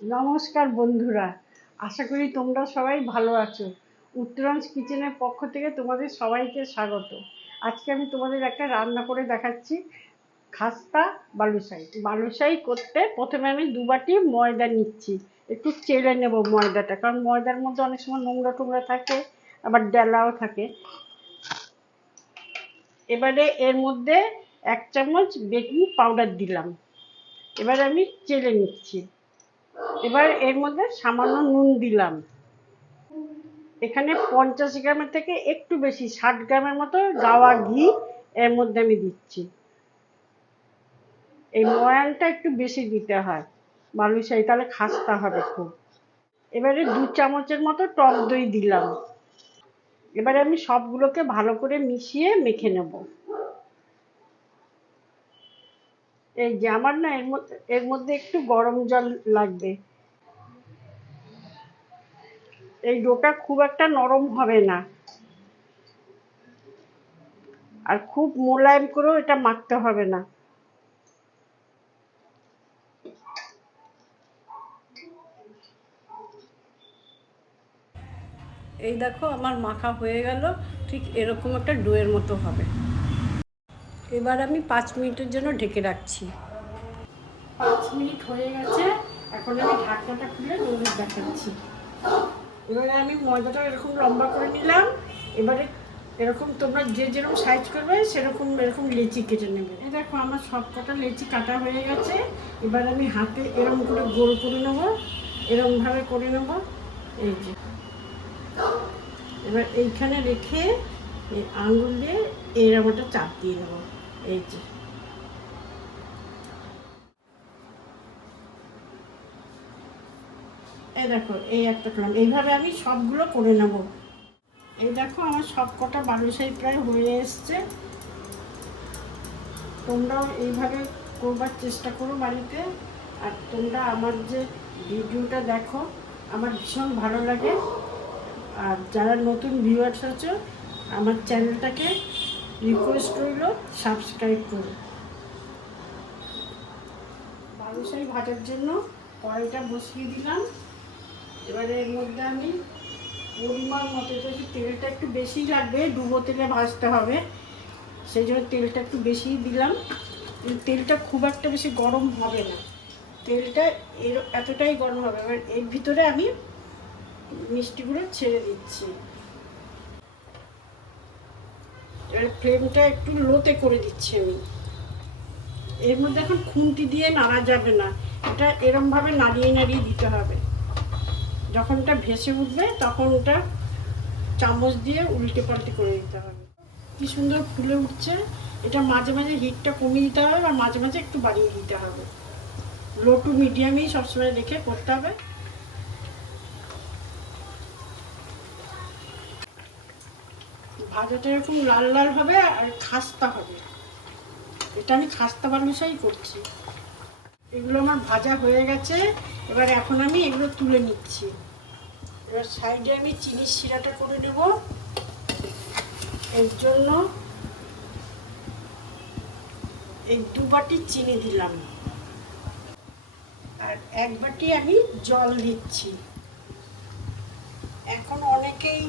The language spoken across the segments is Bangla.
নমস্কার বন্ধুরা, আশা করি তোমরা সবাই ভালো আছো। উত্তরাঞ্চ কিচেনের পক্ষ থেকে তোমাদের সবাইকে স্বাগত। আজকে আমি তোমাদের একটা রান্না করে দেখাচ্ছি, খাস্তা বালুশাহি। বালুশাহি করতে প্রথমে আমি 2 বাটি ময়দা নিচ্ছি। একটু চেলে নেব ময়দাটা, কারণ ময়দার মধ্যে অনেক সময় নোংরা টোংরা থাকে, আবার ডেলাও থাকে। এবারে এর মধ্যে 1 চামচ বেকিং পাউডার দিলাম। এবার আমি চেলে নিচ্ছি। এবার এর মধ্যে সামান্য নুন দিলাম। এখানে 50 গ্রামের থেকে একটু বেশি 60 গ্রামের মতো গাওয়া ঘি এর মধ্যে আমি দিচ্ছি। এই ময়ানটা একটু বেশি দিতে হয় বালুশাহি, তাহলে খাস্তা হবে খুব। এবারে 2 চামচের মতো টক দই দিলাম। এবারে আমি সবগুলোকে ভালো করে মিশিয়ে মেখে নেব। এই যে আমার না এর মধ্যে একটু গরম জল লাগবে। এই ডোটা খুব একটা নরম হবে না, আর খুব মোলায়েম করেও এটা মাখতে হবে না। এই দেখো আমার মাখা হয়ে গেল, ঠিক এরকম একটা ডোয়ের মতো হবে। এবার আমি 5 মিনিটের জন্য ঢেকে রাখছি। 5 মিনিট হয়ে গেছে, এখন আমি ঢাকনাটা খুলে তোমাদের দেখাচ্ছি। এবারে আমি ময়দাটা এরকম লম্বা করে নিলাম। এবারে এরকম তোমরা যে যেরকম সাইজ করবে সেরকম এরকম লেচি কেটে নেবে। এই দেখো আমার সব কটা লেচি কাটা হয়ে গেছে। এবার আমি হাতে এরকম করে গোল করে নেবো, এরকমভাবে করে নেবো। এই যে এবার এইখানে রেখে এই আঙুল দিয়ে এরকম একটা চাপ দিয়ে নেবো। এই যে এই দেখো এই একটা করলাম। এইভাবে আমি সবগুলো করে নেব। এই দেখো আমার সব কটা বালুশাহি প্রায় হয়ে এসছে। তোমরাও এইভাবে করবার চেষ্টা করো বাড়িতে। আর তোমরা আমার যে ভিডিওটা দেখো আমার ভীষণ ভালো লাগে। আর যারা নতুন ভিউয়ার্স আছো আমার চ্যানেলটাকে রিকোয়েস্ট রইল সাবস্ক্রাইব করো। বালুশাহি ভাজার জন্য কড়াইটা বসিয়ে দিলাম। এবারে এর মধ্যে আমি পরিমাণ মতো, তেলটা একটু বেশি লাগবে, ডুবো তেলে ভাজতে হবে, সেই জন্য তেলটা একটু বেশি দিলাম। তেলটা খুব একটা বেশি গরম হবে না, তেলটা এতটাই গরম হবে। এবার এর ভিতরে আমি মিষ্টিগুলো ছেড়ে দিচ্ছি। এবার ফ্লেমটা একটু লোতে করে দিচ্ছি আমি। এর মধ্যে এখন খুন্তি দিয়ে নাড়া যাবে না, এটা এরমভাবে নাড়িয়ে নাড়িয়ে দিতে হবে। যখন এটা ভেসে উঠবে তখন ওটা চামচ দিয়ে উল্টে পাল্টে করে দিতে হবে। কি সুন্দর ফুলে উঠছে। এটা মাঝে মাঝে হিটটা কমিয়ে দিতে হবে, আর মাঝে মাঝে একটু বাড়িয়ে দিতে হবে। লো টু মিডিয়ামেই সবসময় রেখে করতে হবে। ভাজাটা এরকম লাল লাল হবে আর খাস্তা হবে। এটা আমি খাস্তা বালুশাহি করছি। এগুলো আমার ভাজা হয়ে গেছে। এবার এখন আমি এগুলো তুলে নিচ্ছি। এবার সাইডে আমি চিনির শিরাটা করে নেব। এর জন্য এই 2 বাটি চিনি দিলাম, আর 1 বাটি আমি জল দিচ্ছি। এখন অনেকেই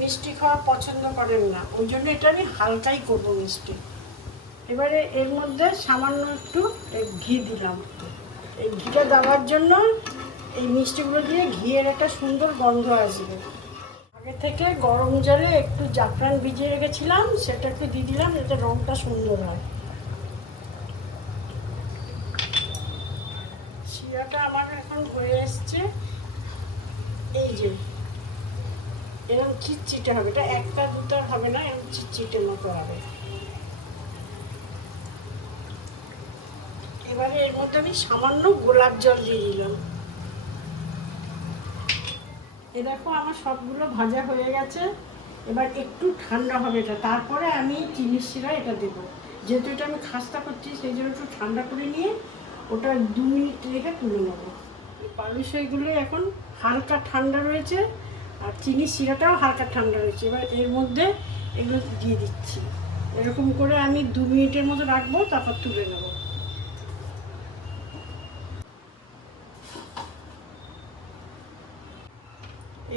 মিষ্টি খাওয়া পছন্দ করেন না, ওই জন্য এটা আমি হালকাই করবো মিষ্টি। এবারে এর মধ্যে সামান্য একটু ঘি দিলাম। এই ঘিটা দেওয়ার জন্য এই মিষ্টিগুলো দিয়ে ঘিয়ের একটা সুন্দর গন্ধ আসবে। আগে থেকে গরম জলে একটু জাফরান ভিজিয়ে রেখেছিলাম, সেটা একটু দিয়ে দিলাম যাতে রঙটা সুন্দর হয়। শিরাটা আমার এখন হয়ে এসছে। এই যে এরকম চিটচিটে হবে, এটা একটা দুটো হবে না, এরকম চিটচিটে মতো হবে। এবারে এর মধ্যে আমি সামান্য গোলাপ জল দিয়ে দিলাম। এ দেখো আমার সবগুলো ভাজা হয়ে গেছে। এবার একটু ঠান্ডা হবে এটা, তারপরে আমি চিনির শিরা এটা দেবো। যেহেতু এটা আমি খাস্তা করছি সেই জন্য একটু ঠান্ডা করে নিয়ে ওটা 2 মিনিট রেখে তুলে নেবো। বালুশাহিগুলো এখন হালকা ঠান্ডা রয়েছে, আর চিনির শিরাটাও হালকা ঠান্ডা রয়েছে। এবার এর মধ্যে এগুলো দিয়ে দিচ্ছি। এরকম করে আমি 2 মিনিটের মতো রাখবো, তারপর তুলে নেবো।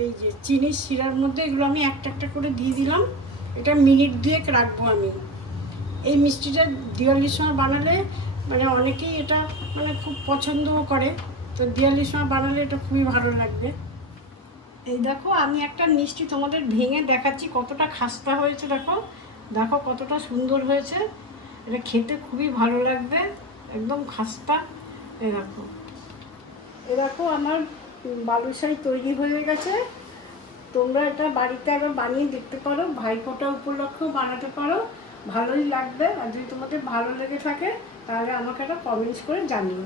এই যে চিনির শিরার মধ্যে এগুলো আমি একটা একটা করে দিয়ে দিলাম। এটা মিনিট 2 রাখবো আমি। এই মিষ্টিটা দিওয়ালির সময় বানালে মানে অনেকেই এটা মানে খুব পছন্দও করে, তো দিওয়ালির সময় বানালে এটা খুবই ভালো লাগবে। এই দেখো আমি একটা মিষ্টি তোমাদের ভেঙে দেখাচ্ছি কতটা খাস্তা হয়েছে। দেখো দেখো কতটা সুন্দর হয়েছে, এটা খেতে খুবই ভালো লাগবে, একদম খাস্তা। এই দেখো আমার বালুশাহি তৈরি হয়ে গেছে। তোমরা এটা বাড়িতে একবার বানিয়ে দেখতে পারো, ভাইফোঁটা উপলক্ষেও বানাতে পারো, ভালোই লাগবে। আর যদি তোমাদের ভালো লেগে থাকে তাহলে আমাকে একটা কমেন্টস করে জানিও।